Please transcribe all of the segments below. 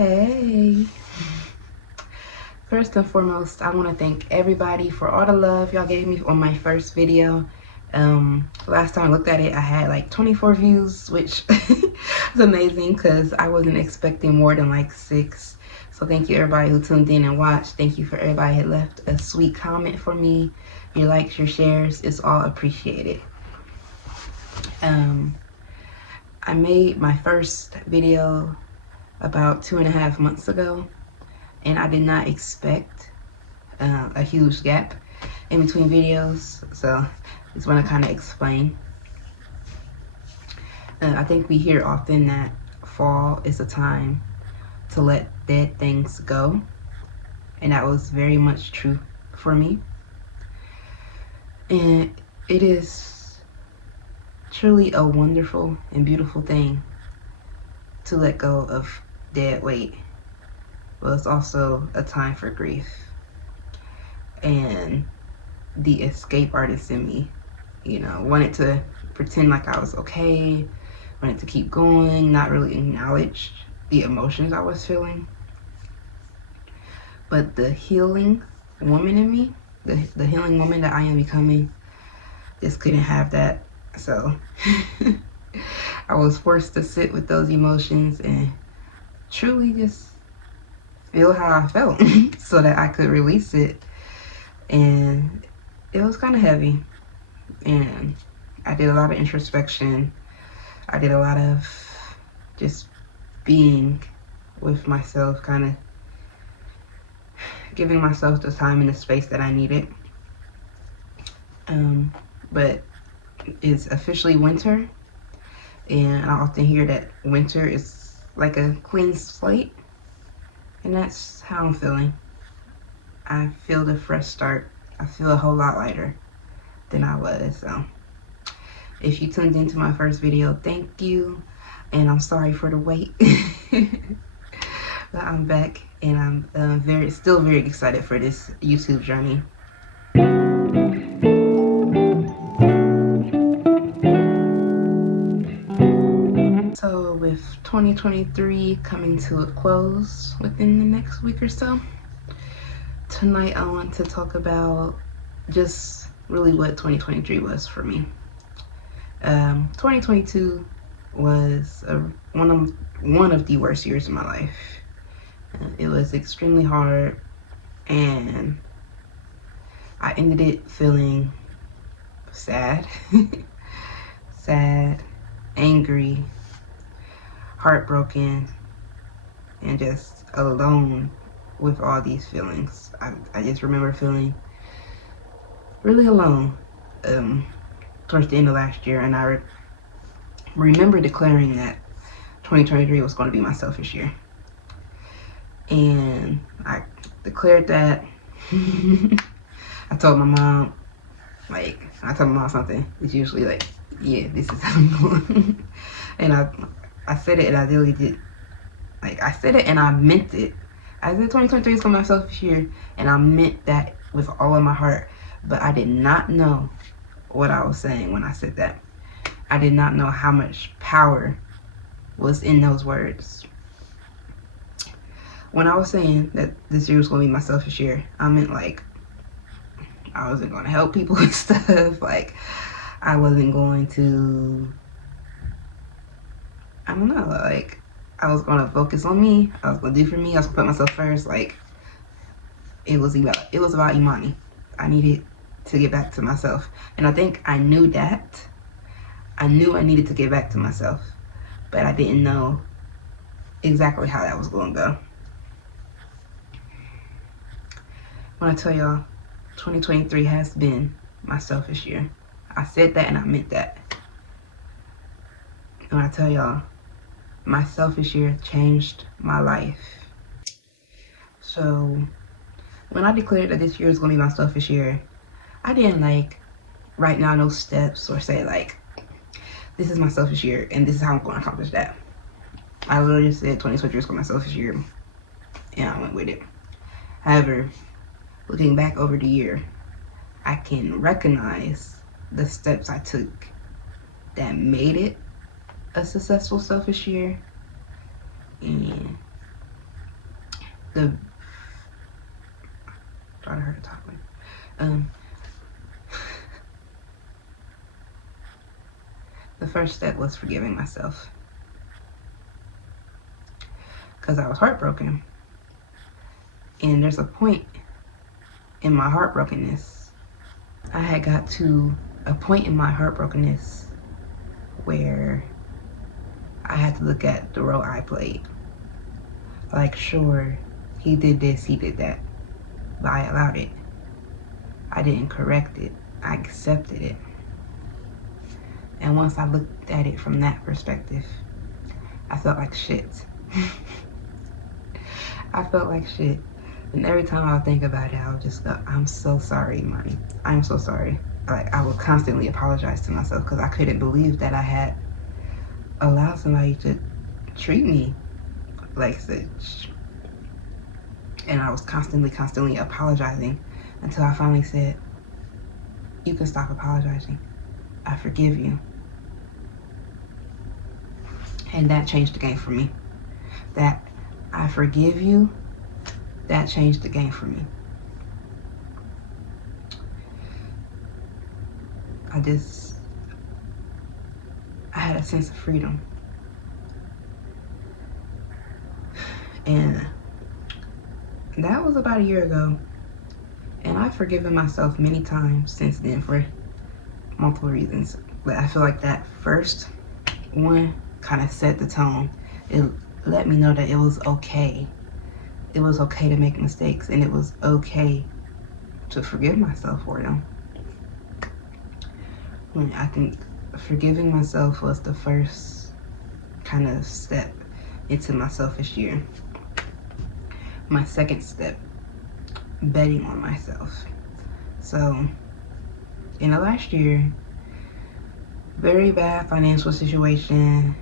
Hey, first and foremost, I want to thank everybody for all the love y'all gave me on my first video. Last time I looked at it, I had like 24 views, which is amazing because I wasn't expecting more than like 6. So thank you everybody who tuned in and watched. Thank you for everybody who left a sweet comment for me. Your likes, your shares, it's all appreciated. I made my first video about 2.5 months ago, and I did not expect a huge gap in between videos, so just want to kind of explain. I think we hear often that fall is a time to let dead things go, and that was very much true for me. And it is truly a wonderful and beautiful thing to let go of dead weight. But it's also a time for grief. And the escape artist in me, wanted to pretend like I was okay, wanted to keep going, not really acknowledge the emotions I was feeling. But the healing woman in me, the healing woman that I am becoming, just couldn't have that. So I was forced to sit with those emotions and truly just feel how I felt so that I could release it. And it was kind of heavy, and I did a lot of introspection. I did a lot of just being with myself, kind of giving myself the time and the space that I needed. But it's officially winter, and I often hear that winter is like a clean slate, and that's how I'm feeling. I feel the fresh start. I feel a whole lot lighter than I was. So if you tuned into my first video, thank you, and I'm sorry for the wait. But I'm back, and I'm still very excited for this YouTube journey. So with 2023 coming to a close within the next week or so, tonight I want to talk about just really what 2023 was for me. 2022 was one of the worst years of my life. It was extremely hard, and I ended it feeling sad, angry, heartbroken, and just alone with all these feelings. I just remember feeling really alone towards the end of last year, and I remember declaring that 2023 was going to be my selfish year. And I declared that. I told my mom, something, it's usually like, yeah, this is how I'm going. And I said it, and I really did. I said it and I meant it. I said 2023 is going to be my selfish year, and I meant that with all of my heart. But I did not know what I was saying when I said that. I did not know how much power was in those words. When I was saying that this year was going to be my selfish year, I meant I wasn't going to help people and stuff. I wasn't going to, I don't know, I was going to focus on me. I was going to do for me. I was going to put myself first. It was about Imani. I needed to get back to myself. And I think I knew that. I knew I needed to get back to myself, but I didn't know exactly how that was going to go. When I tell y'all, 2023 has been my selfish year. I said that and I meant that. And when I tell y'all, my selfish year changed my life. So when I declared that this year is going to be my selfish year, I didn't write down no steps or say this is my selfish year and this is how I'm going to accomplish that. I literally just said 2023 is going to be my selfish year, and I went with it. However, looking back over the year, I can recognize the steps I took that made it a successful selfish year, and the thought I heard her talking. The first step was forgiving myself, because I was heartbroken. And there's a point in my heartbrokenness. I had got to a point in my heartbrokenness where I had to look at the role I played. Like, sure, he did this, he did that, but I allowed it. I didn't correct it. I accepted it. And once I looked at it from that perspective, I felt like shit. I felt like shit. And every time I would think about it, I would just go, I'm so sorry, Monty. I'm so sorry. Like, I would constantly apologize to myself because I couldn't believe that I had allowed somebody to treat me like such. And I was constantly apologizing until I finally said, you can stop apologizing. I forgive you. And that changed the game for me. That I forgive you, that changed the game for me. I had a sense of freedom. And that was about a year ago. And I've forgiven myself many times since then for multiple reasons. But I feel like that first one kind of set the tone. It let me know that it was okay. It was okay to make mistakes, and it was okay to forgive myself for them. I think forgiving myself was the first kind of step into my selfish year. My second step, betting on myself. So, in the last year, very bad financial situation.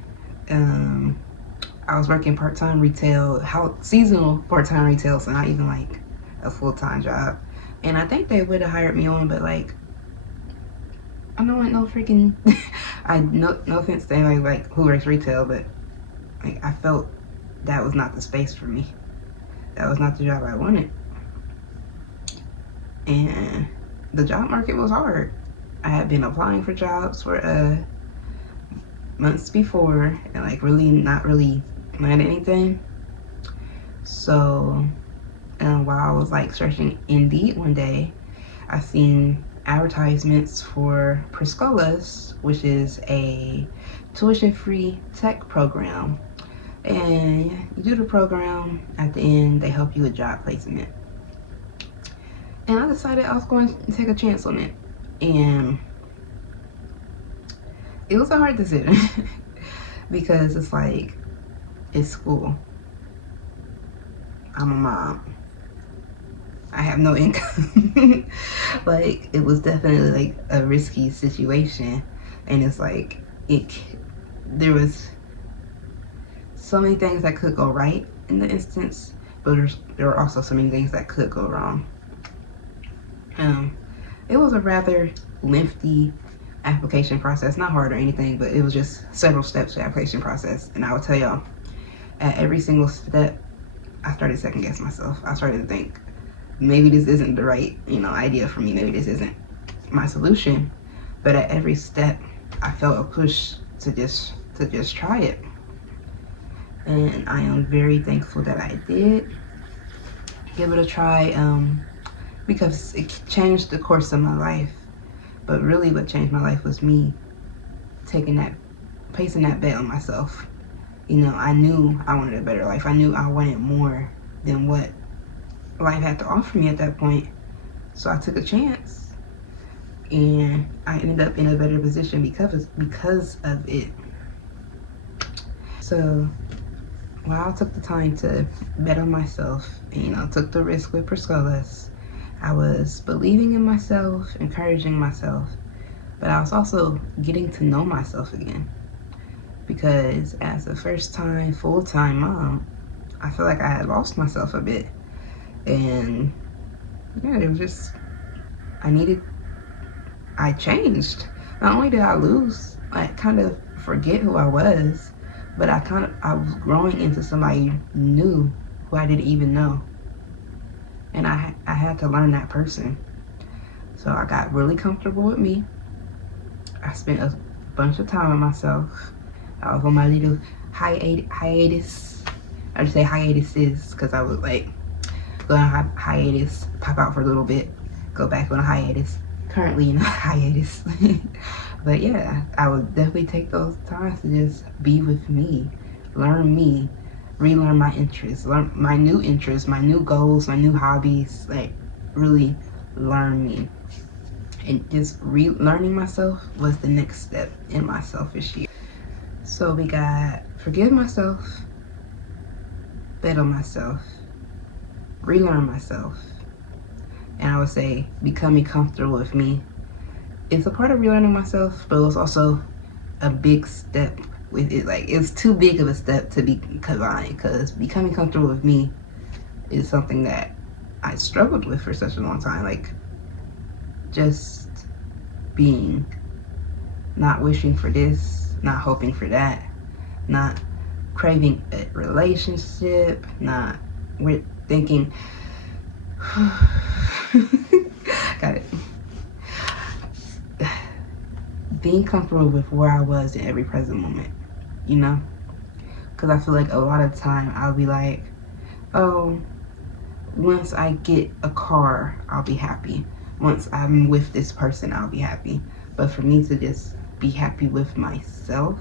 I was working part-time retail, seasonal part-time retail, so not even like a full-time job. And I think they would have hired me on, but like, I don't want no freaking, no offense to anybody like who works retail, but like, I felt that was not the space for me. That was not the job I wanted. And the job market was hard. I had been applying for jobs for months before and like not really land anything. So while I was like searching Indeed one day, I seen advertisements for Prescolas, which is a tuition-free tech program. And you do the program, at the end they help you with job placement. And I decided I was going to take a chance on it. And it was a hard decision because it's like, it's school. I'm a mom. I have no income. Like, it was definitely like a risky situation. And it's like, there was so many things that could go right in the instance, but there were also so many things that could go wrong. It was a rather lengthy application process, not hard or anything, but it was just several steps to the application process. And I will tell y'all, at every single step, I started second guessing myself. I started to think, maybe this isn't the right, idea for me. Maybe this isn't my solution. But at every step, I felt a push to just try it. And I am very thankful that I did give it a try, because it changed the course of my life. But really what changed my life was me placing that bet on myself. I knew I wanted a better life. I knew I wanted more than what life had to offer me at that point. So I took a chance, and I ended up in a better position because of it. So while I took the time to bet on myself and took the risk with Prescolas, I was believing in myself, encouraging myself, but I was also getting to know myself again. Because as a first-time, full-time mom, I feel like I had lost myself a bit. And yeah, it was just, I changed. Not only did I lose, I kind of forget who I was, but I was growing into somebody new who I didn't even know. And I had to learn that person. So I got really comfortable with me. I spent a bunch of time with myself. I was on my little hiatus. I just say hiatuses because I was like go on hiatus, pop out for a little bit, go back on a hiatus. Currently in a hiatus. But yeah, I would definitely take those times to just be with me, learn me, relearn my interests, learn my new interests, my new goals, my new hobbies, like really learn me. And just relearning myself was the next step in my selfish year. So we got forgive myself, bet on myself, relearn myself, and I would say becoming comfortable with me. It's a part of relearning myself, but it was also a big step with it. Like it's too big of a step to be combined because becoming comfortable with me is something that I struggled with for such a long time. Like just being, not wishing for this, not hoping for that, not craving a relationship, not thinking got it, being comfortable with where I was in every present moment, you know, because I feel like a lot of time I'll be like, oh, once I get a car I'll be happy, once I'm with this person I'll be happy. But for me to just be happy with myself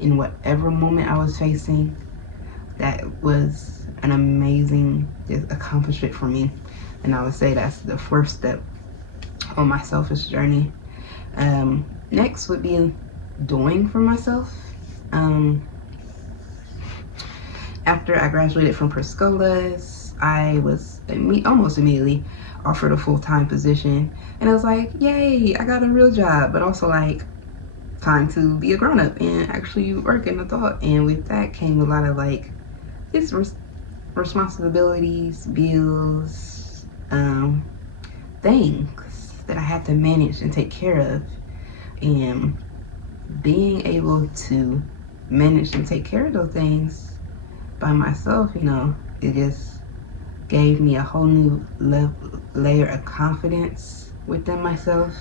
in whatever moment I was facing, that was an amazing just accomplishment for me. And I would say that's the first step on my selfish journey. Next would be doing for myself. After I graduated from Perscolas, I was almost immediately offered a full-time position. And I was like, yay, I got a real job, but also like time to be a grown-up and actually work an adult. And with that came a lot of like just responsibilities, bills, things that I had to manage and take care of. And being able to manage and take care of those things by myself, you know, it just gave me a whole new layer of confidence within myself,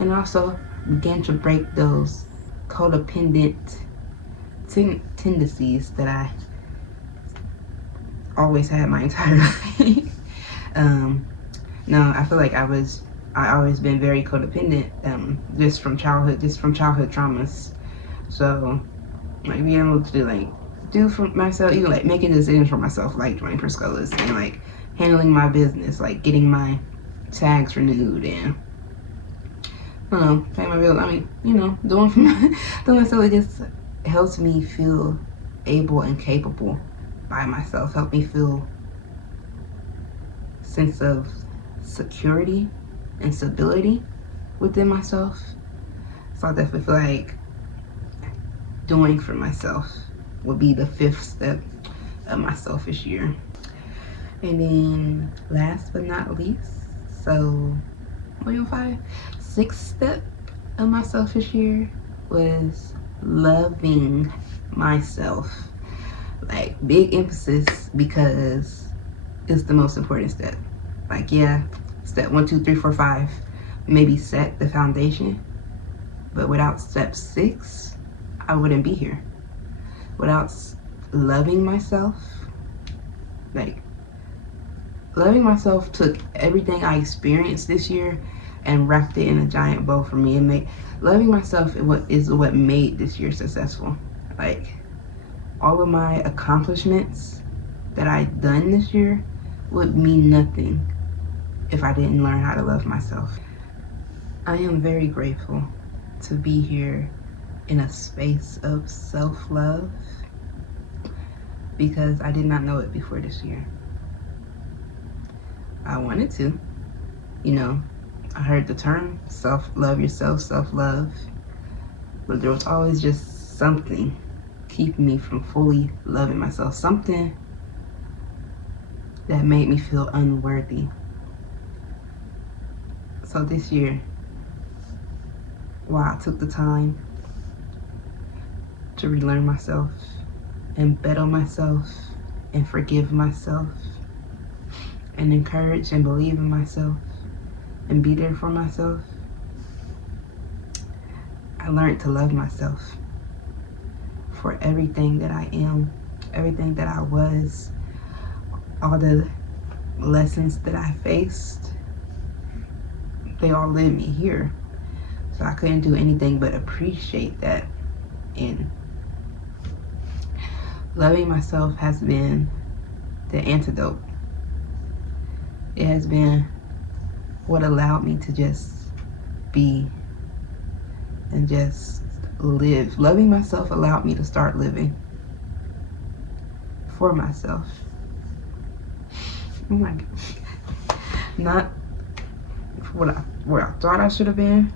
and also began to break those codependent tendencies that I always had my entire life. No, I feel like I always been very codependent, just from childhood traumas. So like being able to do for myself, even like making decisions for myself, like joining Perscolas and like handling my business, like getting my tags renewed and I don't know, paying my bills. I mean, you know, doing myself, it just helps me feel able and capable by myself, help me feel sense of security and stability within myself. So I definitely feel like doing for myself would be the fifth step of my selfish year. And then last but not least, so 105, sixth step of my selfish year was loving myself. Like big emphasis because it's the most important step. Like yeah, step 1, 2, 3, 4, 5 maybe set the foundation, but without step 6, I wouldn't be here. Without loving myself, like loving myself took everything I experienced this year and wrapped it in a giant bow for me, and loving myself is what made this year successful. Like all of my accomplishments that I've done this year would mean nothing if I didn't learn how to love myself. I am very grateful to be here in a space of self-love because I did not know it before this year. I wanted to, you know, I heard the term love yourself, self-love, but there was always just something keeping me from fully loving myself, something that made me feel unworthy. So this year, while I took the time to relearn myself and bet on myself and forgive myself and encourage and believe in myself and be there for myself, I learned to love myself for everything that I am, everything that I was, all the lessons that I faced. They all led me here. So I couldn't do anything but appreciate that. And loving myself has been the antidote. It has been what allowed me to just be and just live. Loving myself allowed me to start living for myself. Oh my God. Not for what I thought I should have been.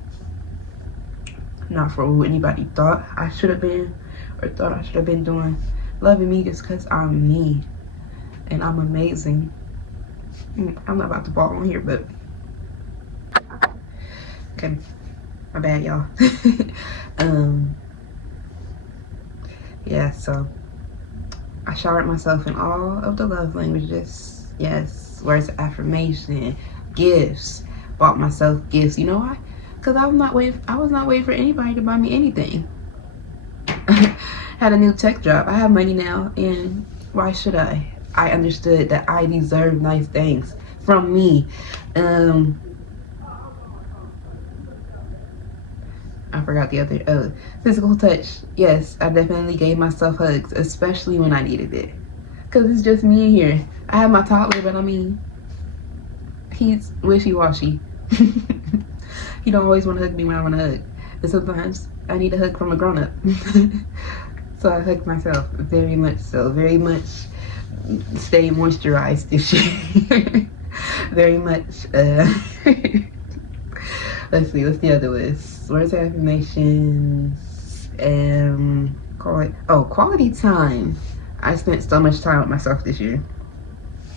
Not for who anybody thought I should have been or thought I should have been doing. Loving me just because I'm me and I'm amazing. I'm not about to fall on here, but okay, my bad, y'all. Yeah, so I showered myself in all of the love languages. Yes, words of affirmation, gifts. Bought myself gifts. You know why? Because I was not waiting for anybody to buy me anything. Had a new tech job. I have money now, and why should I? I understood that I deserve nice things from me. I forgot the other, physical touch. Yes, I definitely gave myself hugs, especially when I needed it. Because it's just me in here. I have my toddler, but I mean, he's wishy-washy. He don't always want to hug me when I want to hug. And sometimes I need a hug from a grown-up. So I hugged myself, very much so. Very much stay moisturized this year. Very much, let's see, what's the other list? Words of affirmations, quality time. I spent so much time with myself this year.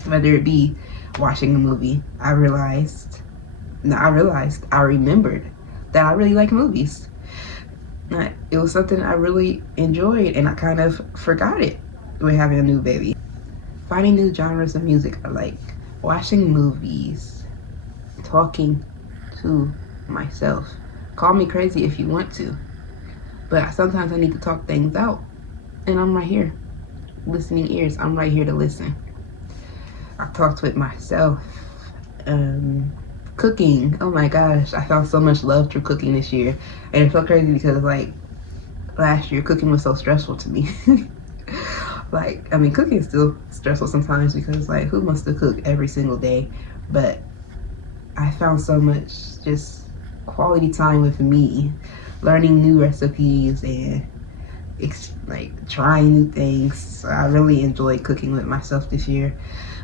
Whether it be watching a movie, I remembered that I really like movies. It was something I really enjoyed, and I kind of forgot it with having a new baby. Finding new genres of music I like, watching movies, talking to myself. Call me crazy if you want to, but sometimes I need to talk things out, and I'm right here. Listening ears, I'm right here to listen. I talked with myself. Cooking, oh my gosh, I found so much love through cooking this year, and it felt crazy because like last year cooking was so stressful to me. Like, I mean, cooking is still stressful sometimes because like who wants to cook every single day, but I found so much just quality time with me, learning new recipes and like trying new things. So I really enjoyed cooking with myself this year,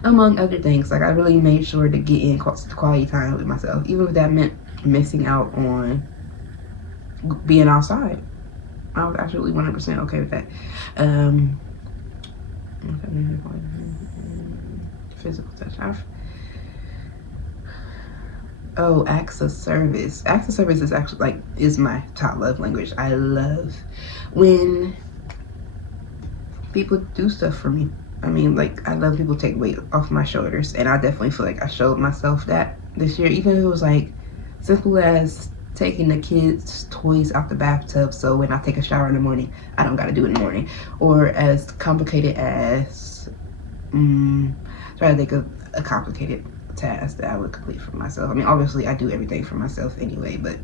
among other things. Like I really made sure to get in quality time with myself, even if that meant missing out on being outside. I was absolutely 100% okay with that. Physical touch. Acts of service. Acts of service is actually is my top love language. I love when people do stuff for me. I mean, like, I love people take weight off my shoulders, and I definitely feel like I showed myself that this year, even if it was like simple as taking the kids' toys out the bathtub so when I take a shower in the morning, I don't gotta do it in the morning, or as complicated as try to think of a complicated task that I would complete for myself. I mean, obviously I do everything for myself anyway, but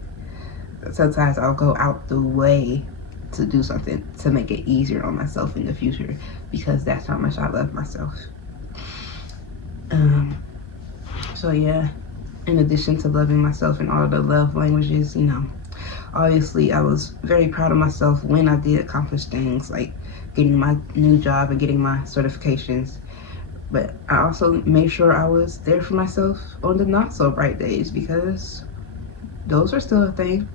sometimes I'll go out the way to do something to make it easier on myself in the future, because that's how much I love myself. So yeah, in addition to loving myself in all the love languages, you know, obviously I was very proud of myself when I did accomplish things like getting my new job and getting my certifications. But I also made sure I was there for myself on the not so bright days, because those are still a thing.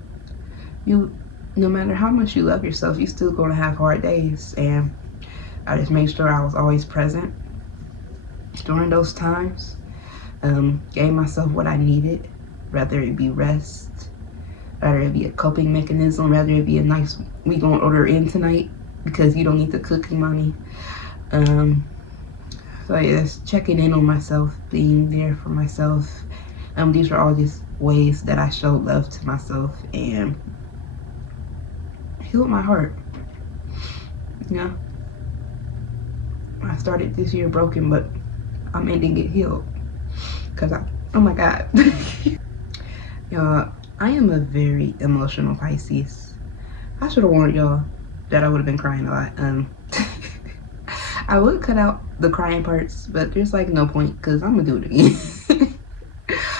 No matter how much you love yourself, you still gonna have hard days, and I just made sure I was always present during those times. Gave myself what I needed, whether it be rest, whether it be a coping mechanism, whether it be a nice, we gonna order in tonight because you don't need the cooking money. So yes, checking in on myself, being there for myself. These are all just ways that I showed love to myself and healed my heart. You know, I started this year broken, but I'm ending it healed. Oh my God. Y'all, I am a very emotional Pisces. I should have warned y'all that I would have been crying a lot. I would cut out the crying parts, but there's like no point because I'm gonna do it again.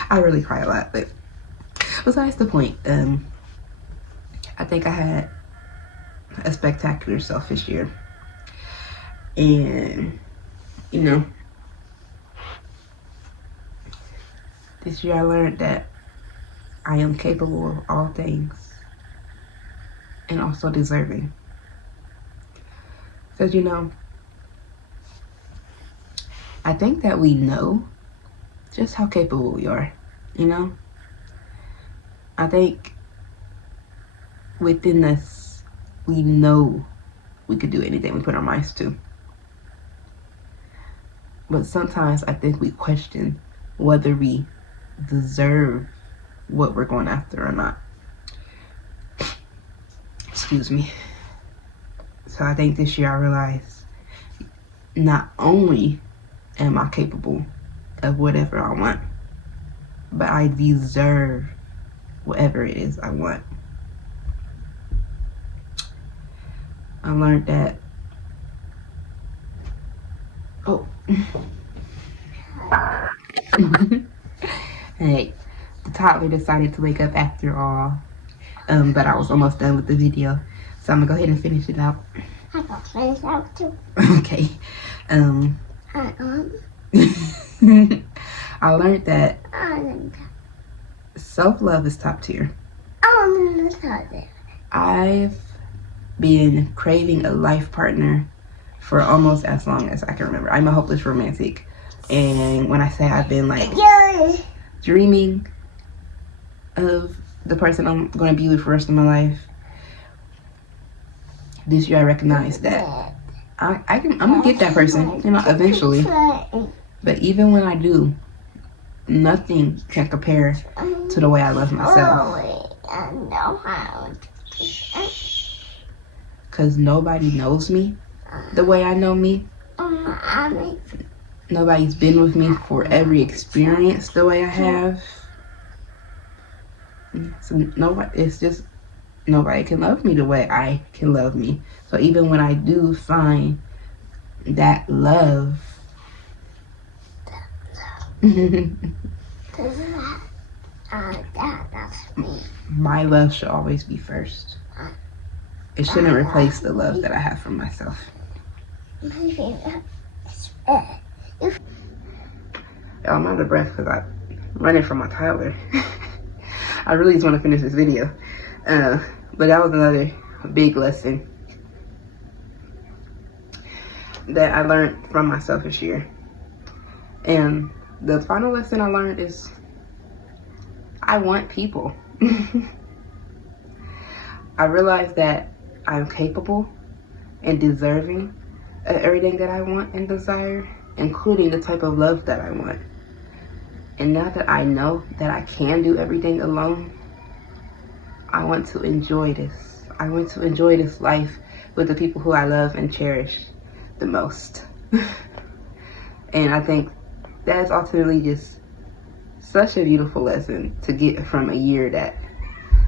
I really cry a lot, but besides the point, I think I had a spectacular selfish year. And, you know, this year I learned that I am capable of all things and also deserving. Because, you know, I think that we know just how capable we are, you know? I think within us, we know we could do anything we put our minds to. But sometimes I think we question whether we deserve what we're going after or not. Excuse me. So I think this year I realized not only am I capable of whatever I want, but I deserve whatever it is I want. I learned that, hey, the toddler decided to wake up after all, but I was almost done with the video, so I'm gonna go ahead and finish it out. I got finish out too. Okay. I learned that self-love is top tier. I've been craving a life partner for almost as long as I can remember. I'm a hopeless romantic. And when I say I've been like dreaming of the person I'm going to be with for the rest of my life, this year I recognize that I'm going to get that person, you know, eventually. But even when I do, nothing can compare to the way I love myself. Because nobody knows me the way I know me. Nobody's been with me for every experience the way I have. So nobody can love me the way I can love me. So even when I do find that love, my love should always be first. It shouldn't replace the love that I have for myself. I'm out of breath because I'm running from my toddler. I really just want to finish this video. But that was another big lesson that I learned from myself this year. And the final lesson I learned is I want people. I realized that I'm capable and deserving of everything that I want and desire, including the type of love that I want. And now that I know that I can do everything alone, I want to enjoy this. I want to enjoy this life with the people who I love and cherish the most. And I think that's ultimately just such a beautiful lesson to get from a year that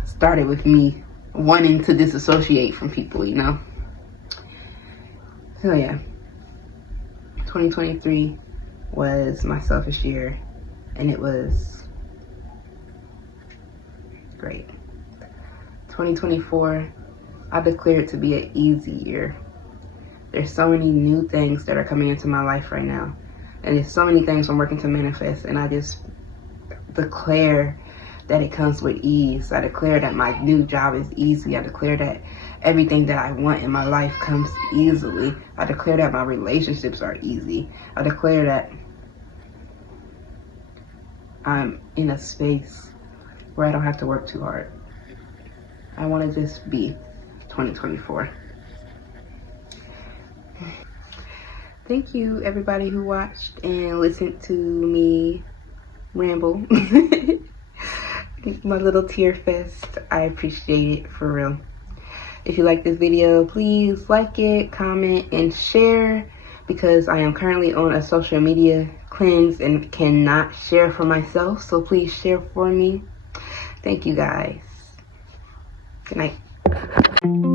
started with me wanting to disassociate from people, you know? So yeah, 2023 was my selfish year, and it was great. 2024, I declare it to be an easy year. There's so many new things that are coming into my life right now, and there's so many things I'm working to manifest, and I just declare that it comes with ease. I declare that my new job is easy. I declare that everything that I want in my life comes easily. I declare that my relationships are easy. I declare that I'm in a space where I don't have to work too hard. I want to just be 2024. thank you everybody who watched and listened to me ramble. My little tear fest. I appreciate it for real. If you like this video, please like it, comment, and share, because I am currently on a social media cleanse and cannot share for myself, so please share for me. Thank you guys. Good night.